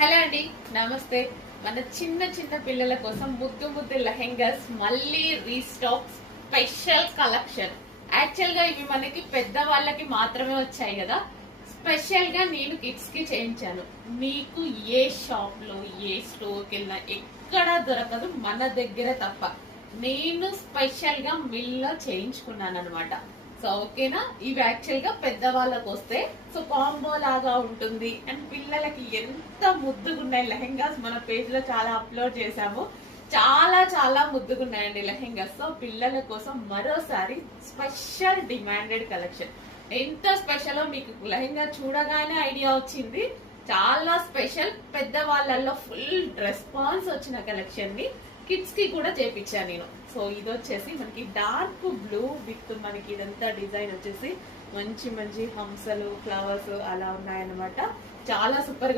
Hello అండి, నమస్తే. మన చిన్న చిన్న పిల్లల కోసం ముద్దు ముద్దు లెహెంగాస్ మళ్ళీ రీస్టాక్ స్పెషల్ కలెక్షన్. యాక్చువల్ గా ఇవి మనకి పెద్ద వాళ్ళకి మాత్రమే వచ్చాయి కదా. స్పెషల్ గా నేను కిడ్స్ కి చేయించాను. మీకు ఏ షాప్ లో ఏ స్టోర్ కి వెళ్ళినా ఎక్కడా దొరకదు, మన దగ్గర తప్ప. నేను స్పెషల్ గా మిల్ లో చేయించుకున్నాను అనమాట. సో ఓకేనా, ఇవి యాక్చువల్ గా పెద్దవాళ్ళకి వస్తే సో కాంబో లాగా ఉంటుంది. అండ్ పిల్లలకి ఎంత ముద్దుగున్నాయి లెహెంగాస్, మన పేజ్ లో చాలా అప్లోడ్ చేసాము. చాలా చాలా ముద్దుగున్నాయండి లెహెంగాస్. సో పిల్లల కోసం మరోసారి స్పెషల్ డిమాండెడ్ కలెక్షన్. ఎంత స్పెషల్ మీకు లెహెంగా చూడగానే ఐడియా వచ్చింది. చాలా స్పెషల్, పెద్దవాళ్ళల్లో ఫుల్ రెస్పాన్స్ వచ్చిన కలెక్షన్ ని కిడ్స్ కి కూడా చేపించాను నేను. సో ఇది వచ్చేసి మనకి డార్క్ బ్లూ విత్ మనకి ఇదంతా డిజైన్ వచ్చేసి మంచి మంచి హంసలు, ఫ్లవర్స్ అలా ఉన్నాయన్నమాట. చాలా సూపర్.